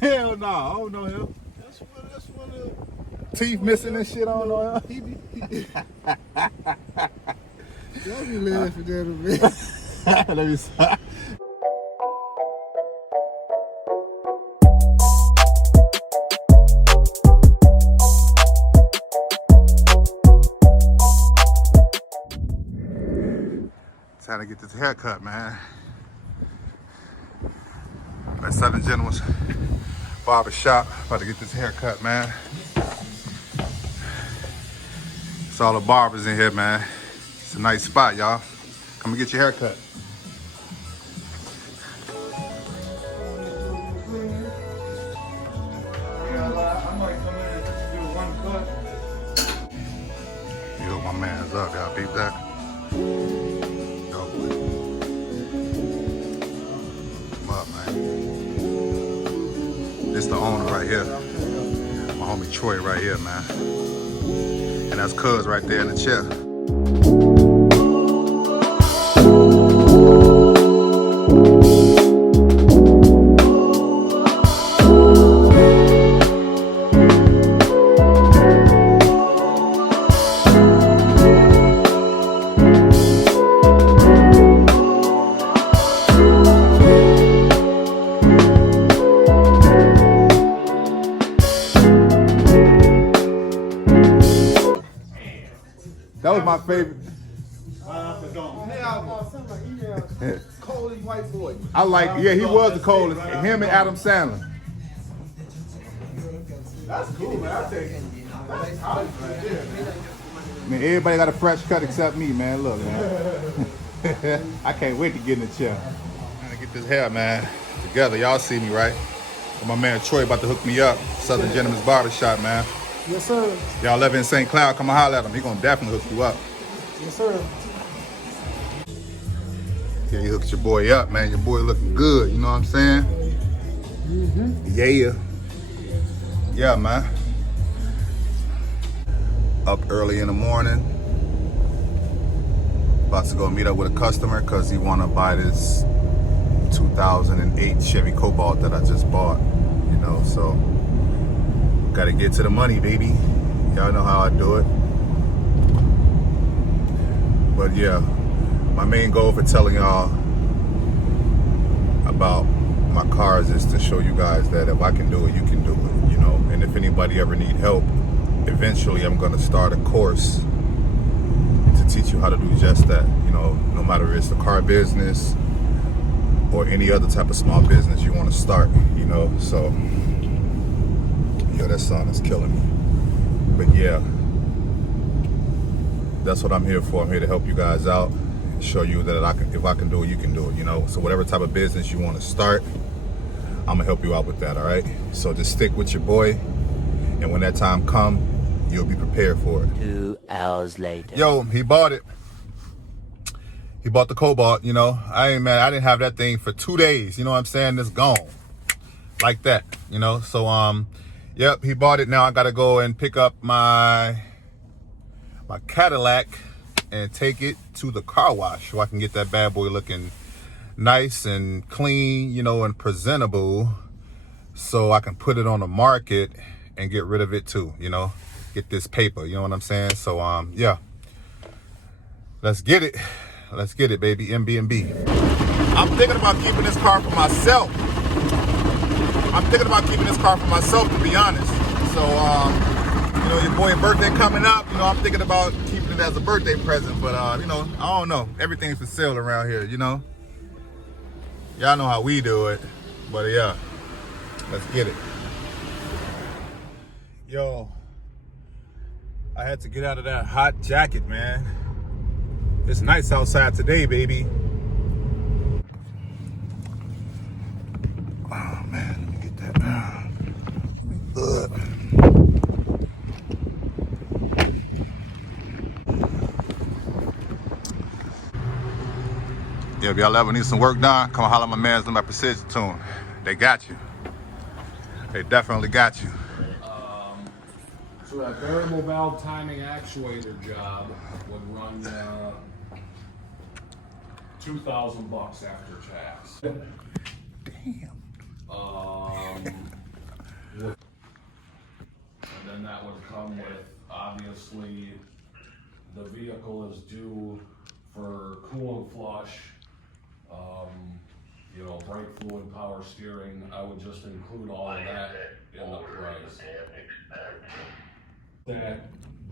Hell no, I don't know him. That's what Teeth missing and shit, I don't know him. Y'all be laughing at him, man. Let me see. Time to get this haircut, man. At Southern Gentleman's Barber Shop. About to get this haircut, man. It's all the barbers in here, man. It's a nice spot, y'all. Come and get your haircut. You hook my man's up, y'all peep that? This the owner right here. My homie Troy right here, man. And that's Cuz right there in the chair. That was my favorite. Cold white boy. I like, yeah, he was the coldest. Him and Adam Sandler. That's cool, man. I take it. Man, everybody got a fresh cut except me, man. Look, man. I can't wait to get in the chair. I'm trying to get this hair, man, together. Y'all see me, right? And my man Troy about to hook me up. Southern Gentleman's Barber Shop, man. Yes, sir. Y'all live in St. Cloud, come and holler at him. He gonna definitely hook you up. Yes, sir. Yeah, you hooked your boy up, man. Your boy looking good, you know what I'm saying? Yeah. Yeah, man. Up early in the morning. About to go meet up with a customer because he wanna buy this 2008 Chevy Cobalt that I just bought, you know, so gotta get to the money, baby. Y'all know how I do it. But yeah, my main goal for telling y'all about my cars is to show you guys that if I can do it, you can do it, you know. And if anybody ever need help, eventually I'm gonna start a course to teach you how to do just that, you know, no matter if it's the car business or any other type of small business you want to start, you know. So yo, that song is killing me. But yeah, that's what I'm here for. I'm here to help you guys out, show you that if I can do it, you can do it, you know. So whatever type of business you want to start, I'm gonna help you out with that, all right? So just stick with your boy, and when that time come, you'll be prepared for it. 2 hours later. Yo, he bought it. He bought the Cobalt, you know. I didn't have that thing for 2 days, you know what I'm saying? It's gone. Like that, you know. So yep, he bought it. Now I gotta go and pick up my Cadillac and take it to the car wash so I can get that bad boy looking nice and clean, you know, and presentable, so I can put it on the market and get rid of it too, you know. Get this paper, you know what I'm saying? So yeah, let's get it. Let's get it, baby. MB&B. I'm thinking about keeping this car for myself. To be honest. So you know, your boy's birthday coming up, you know, I'm thinking about keeping it as a birthday present, but you know, I don't know. Everything's for sale around here, you know. Y'all know how we do it. But yeah, let's get it. Yo, I had to get out of that hot jacket, man. It's nice outside today, baby. Oh man, let me get that. Yeah, if y'all ever need some work done, come holler at my man's in my Precision Tune. They got you. They definitely got you. So that variable valve timing actuator job would run $2,000 after tax. Damn. And then that would come with, obviously, the vehicle is due for cool and flush, you know, brake fluid, power steering. I would just include all of that in the price. That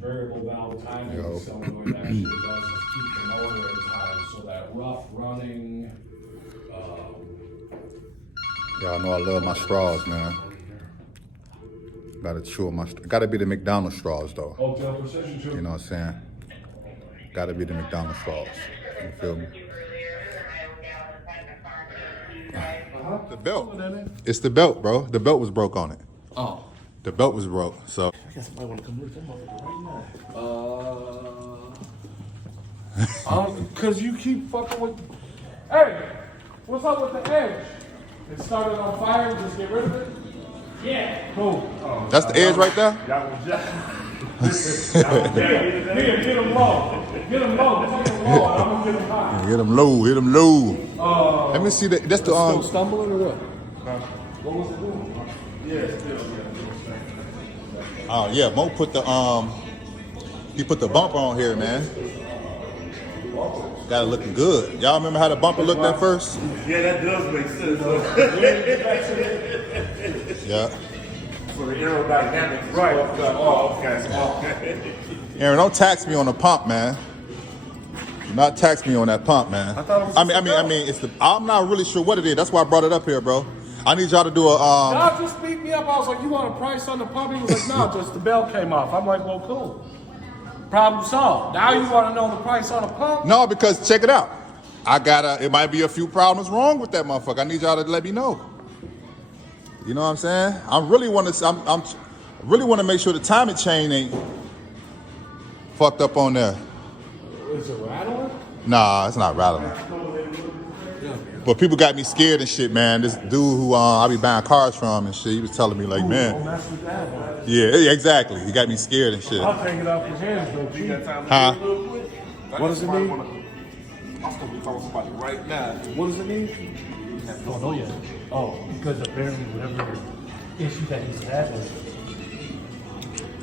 variable valve timing solenoid actually does is keep the motor in time, so that rough running, Y'all know I love my straws, man. Gotta chew my. Gotta be the McDonald's straws though. oh, Joe, precision too. You know what I'm saying? Gotta be the McDonald's straws. You feel me? The belt. It's the belt, bro. The belt was broke on it. Oh. The belt was broke, so. I guess somebody want to come look at that right now. Cause you keep fucking with. Hey, what's up with the edge? It started on fire. Just get rid of it. Yeah. Cool. That's the edge right there? Get him low. Get him low. Take him low. I'm gonna get him high. Hit him low, hit him low. Let me see that. That's the Still stumbling or what? What was it doing? Oh yeah, Mo put the he put the bumper on here, man. Got it looking good. Y'all remember how the bumper looked at first? Yeah, that does make sense. Yeah. For the aerodynamics, right? Oh, okay. Aaron, don't tax me on the pump, man. Do not tax me on that pump, man. I mean, it's the. I'm not really sure what it is. That's why I brought it up here, bro. I need y'all to do a. Y'all just beat me up. I was like, "You want a price on the pump?" He was like, "No, just the belt came off." I'm like, "Well, cool. Problem solved." Now you want to know the price on the pump? No, because check it out. It might be a few problems wrong with that motherfucker. I need y'all to let me know. You know what I'm saying? I'm really want to make sure the timing chain ain't fucked up on there. Is it rattling? Nah, it's not rattling. But people got me scared and shit, man. This dude who I be buying cars from and shit, he was telling me like, Don't man. mess with that one. Yeah, exactly. He got me scared and shit. I'll take it off his hands, though. You got time to Huh? do it real quick? What does it mean? I'm supposed to be calling somebody right now. What does it mean? Don't know yet. Oh, because apparently whatever issue that he's having.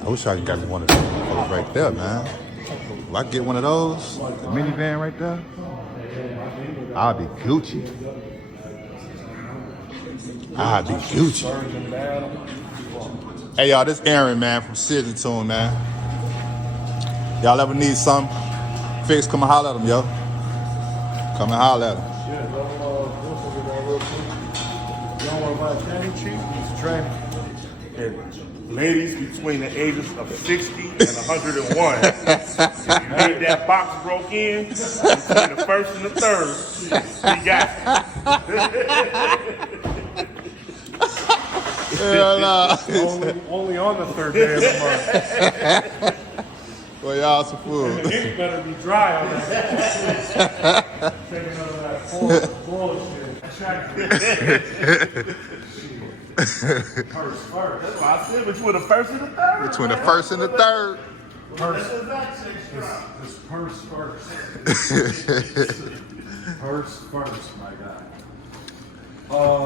I wish I got me one of those right there, man. If I get one of those, the minivan right there, I'll be Gucci. I'll be Gucci. Hey, y'all, this Aaron, man, from Sidington, man. Y'all ever need something fixed, come and holler at him, yo. Come and holler at him. You don't want to buy a training cheap? He's a trainer. And ladies between the ages of 60 and 101, if you need that box broke in between the first and the third, we got Hell Only on the third day of the month. Well, y'all some food. The ink better be dry on that. Take another of that bullshit. First. That's why I said between the first and the third. Between the first and the third. This purse first. Purse first, my guy.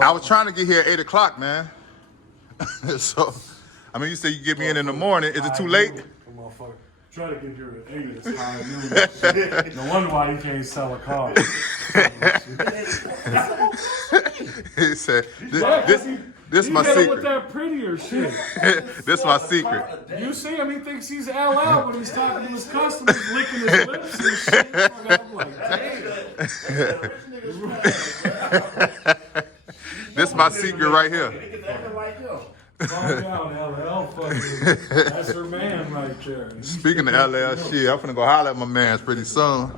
I was trying to get here at 8 o'clock, man. So, I mean, you said you get me in the morning. Is it too late? Motherfucker. Try to get here at 8. It's high noon. No wonder why you can't sell a car. He said, this my He hit him with secret. that prettier shit. This my secret. You see him, he thinks he's LL when he's talking to his customers, licking his lips and shit. I'm like, damn. This my secret right here. Calm down, LL. Fucking, that's her man right there. Speaking of LL shit, I'm finna go holler at my mans pretty soon.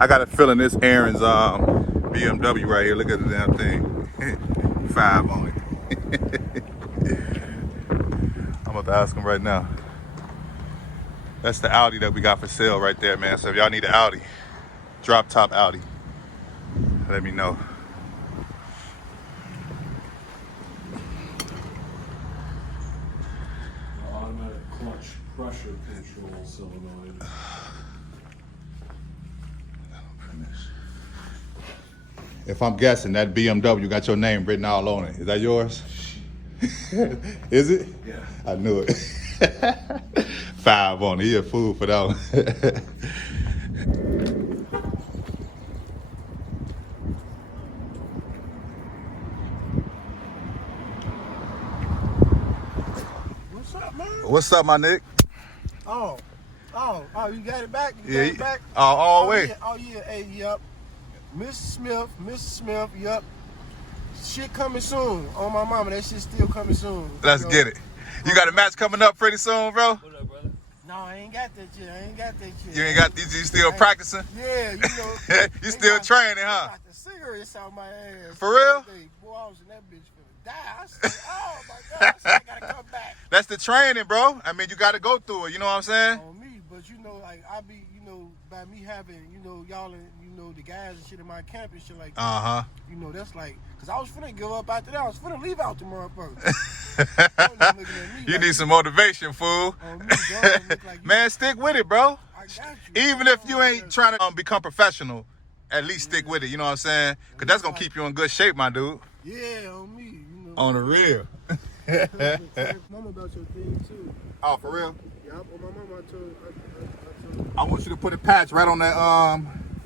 I got a feeling this Aaron's BMW right here. Look at the damn thing. 5 on it. I'm about to ask him right now. That's the Audi that we got for sale right there, man. So if y'all need an Audi, drop top Audi, let me know. Automatic clutch pressure control solenoid. If I'm guessing, that BMW got your name written all on it. Is that yours? Is it? Yeah. I knew it. 5 on it. He a fool for that one. What's up, man? What's up, my Nick? Oh, you got it back? You Yeah, got it back? all the way. Yeah, hey, yep. Mrs. Smith, yep. Shit coming soon. On my mama, that shit still coming soon. Let's You know? get it. You got a match coming up pretty soon, bro? What up, brother? No, I ain't got that shit. You ain't got these, you still practicing? Yeah, you know. You still training, huh? I got the cigarettes out my ass. For real? Boy, I was in that bitch finna die. I said, oh my God, I gotta come back. That's the training, bro. I mean, you got to go through it. You know what I'm saying? On me, but you know, like I be, you know, by me having, you know, y'all and you know the guys and shit in my camp and shit like that. Uh-huh. You know, that's like, cause I was finna give up after that. I was finna leave out tomorrow first. You need some motivation, fool. On me, dog, look like you, Man, stick with it, bro. I got you. Even if you ain't trying to become professional, at least stick with it. You know what I'm saying? Because that's going to keep you in good shape, my dude. Yeah, on me. You know. On the real. Mama about your thing too. Oh, for real? Yeah, on my mama I told. I want you to put a patch right on that,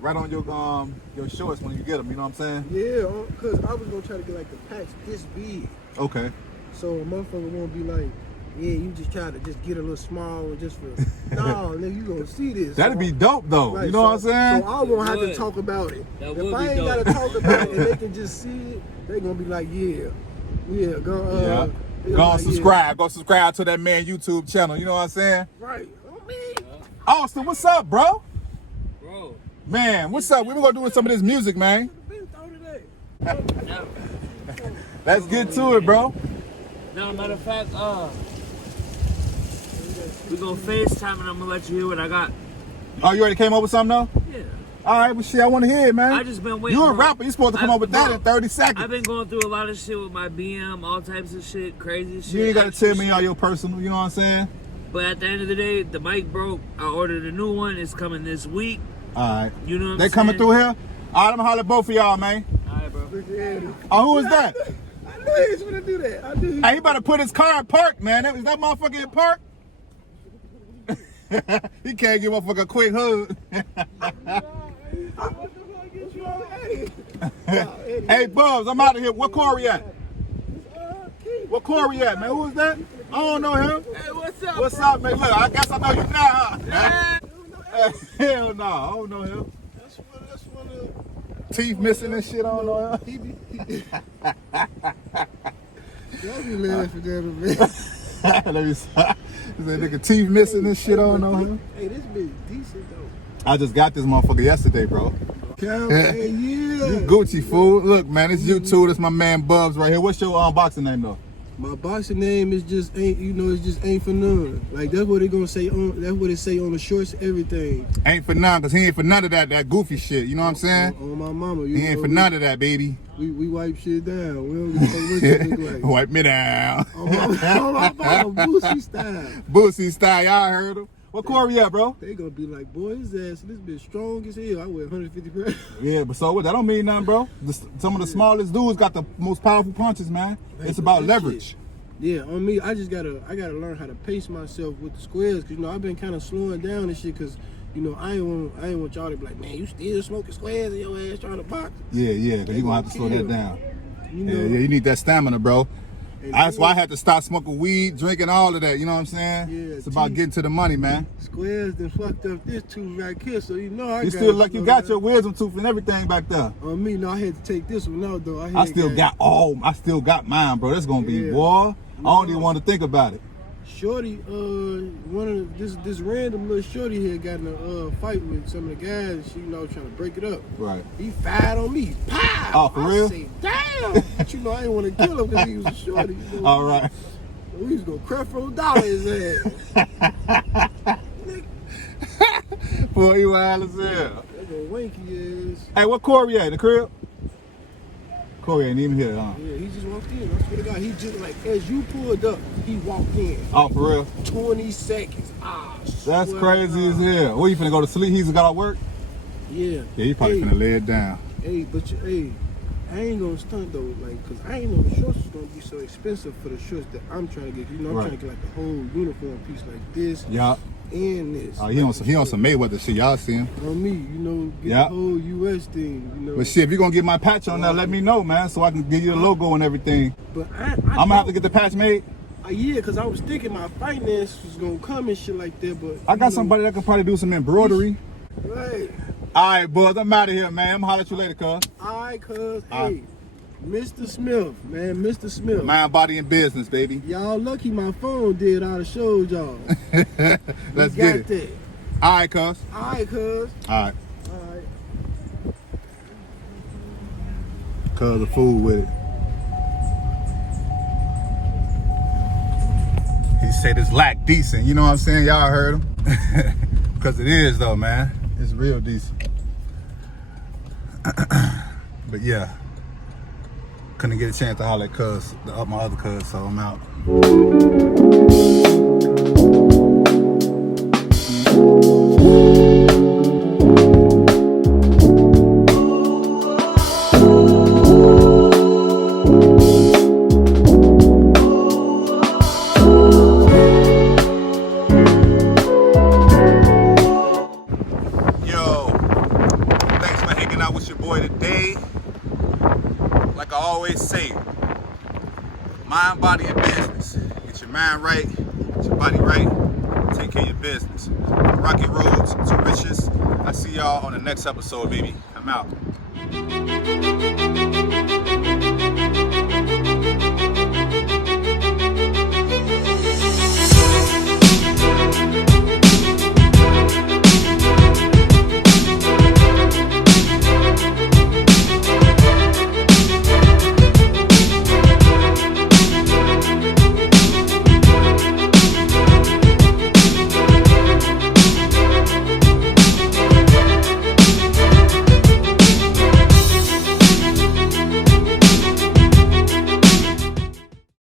right on your shorts when you get them. You know what I'm saying? Yeah, cause I was gonna try to get like the patch this big, Okay. so a motherfucker won't be like, yeah, you just try to just get a little small and just for. No, nigga, you gonna see this. That'd So be dope, though. right, You know what I'm saying? So I won't have to Would. talk about it. That If would I be ain't dope. gotta talk about it and they can just see it, they gonna be like, yeah, go. Yeah. they Go like, subscribe. Go subscribe to that man YouTube channel. You know what I'm saying? Yeah. Right. On me. Austin, what's up, bro? Bro. Man, what's up? We gonna do some of this music, man. Been through today. No, Let's get to it, bro. no, matter of fact, we gonna FaceTime and I'm gonna let you hear what I got. Oh, you already came up with something, though? Yeah. All right, well, shit, I want to hear it, man. I just been waiting. You a bro. rapper. You supposed to come up with that bro, in 30 seconds. I've been going through a lot of shit with my BM, all types of shit, crazy shit. You ain't got to extra tell me shit. all your personal, you know what I'm saying? But at the end of the day, the mic broke. I ordered a new one. It's coming this week. All right. You know what I'm They saying? coming through here? All right, I'm going to holler at both of y'all, man. All right, bro. Oh, who is that? I knew he was gonna do that. I knew. Hey, he better put his car in park, man. Is that motherfucker in park? He can't give motherfucker a quick hug. Hey, Bubs, I'm out of here. What Corey at? What Corey at, man? Who is that? I don't know him. Hey, what's up? What's up, man? Look, I guess I know you now, huh? Hell no, I don't know him. That's one of. Teeth missing and shit, I don't know him. He be. Y'all be laughing at him, man. Let me stop. Is that nigga teeth missing and shit, I don't know him. Hey, this bitch decent though. I just got this motherfucker yesterday, bro. Hey, yeah. You Gucci, fool. Look, man, it's you too. This my man Bubs right here. What's your boxing name, though? My boxing name is just ain't, you know, it's just ain't for none. Like that's what they gonna say on, that's what it say on the shorts, everything. Ain't for none, cause he ain't for none of that goofy shit. You know what I'm saying? On my mama, you He ain't know, for none of that, baby. We wipe shit down. We don't give a fuck what you look like. Wipe me down. On my mama, Boosie style. Boosie style, y'all heard him. What Corey at, bro? They gonna be like, boy, his ass, this bitch strong as hell. I weigh 150 pounds. Yeah, but so what? That don't mean nothing, bro. Some of the smallest dudes got the most powerful punches, man. It's about leverage. Yeah, on me, I gotta learn how to pace myself with the squares, cause you know I've been kind of slowing down and shit, cause you know I ain't want y'all to be like, man, you still smoking squares in your ass trying to box. Yeah, cause you gonna have to slow that down. You know, Yeah, you need that stamina, bro. and That's why I had to stop smoking weed, drinking all of that. You know what I'm saying? Yeah, It's about T- getting to the money, man. Squares done fucked up this tooth right here, so you know I You gotta still like you slow got down. your wisdom tooth and everything back there. On me, no, I had to take this one out though. I still got mine, bro. That's gonna be Yeah. boy. I don't even want to think about it. Shorty, one of this random little shorty here got in a fight with some of the guys, and she, you know, trying to break it up. Right. He fired on me. Pow! Oh, for real? I say, damn! But you know, I didn't want to kill him because he was a shorty. You know? All right. We was gonna $1 his ass. Boy, you wild as hell. That little wanky ass. Hey, what Corey at? The crib? Corey ain't even here, huh? Yeah, he just walked in. I swear to God, he just like as you pulled up, he walked in. Oh, for real? 20 seconds. That's Swear crazy to as God. hell. Where you finna go to sleep? He's got off work? Yeah. Yeah, he probably Hey, finna lay it down. Hey, but I ain't gonna stunt though, like, cause I ain't know the shorts was gonna be so expensive for the shorts that I'm trying to get. You know, I'm Right. trying to get like the whole uniform piece like this Yeah. and this. Oh, he on some Mayweather shit. Y'all see him. On me, you know, get Yeah. the whole US thing, you know. But shit, if you're gonna get my patch on there, let me know, man, so I can give you the logo and everything. But I'm gonna have to get the patch made. Yeah, cause I was thinking my finance was gonna come and shit like that, but I got somebody that can probably do some embroidery. Right. All right, boys, I'm out of here, man. I'm gonna holler at you later, cuz. Alright, cuz, All right. hey, Mr. Smith, man, Mr. Smith. Mind, body, and business, baby. Y'all lucky my phone did all the shows, y'all. Let's We get got it. that. All right, cuz. Alright, cuz. All right. Alright. Cuz a fool with it. He said it's lack decent. You know what I'm saying? Y'all heard him. Because it is, though, man. It's real decent. But yeah. Couldn't get a chance to holler at cuz, my other cuz, so I'm out. Yo, thanks for hanging out with your boy today. Like I always say, mind, body, and business. Get your mind right, get your body right, take care of your business. Rocky roads to riches. I see y'all on the next episode, baby. I'm out.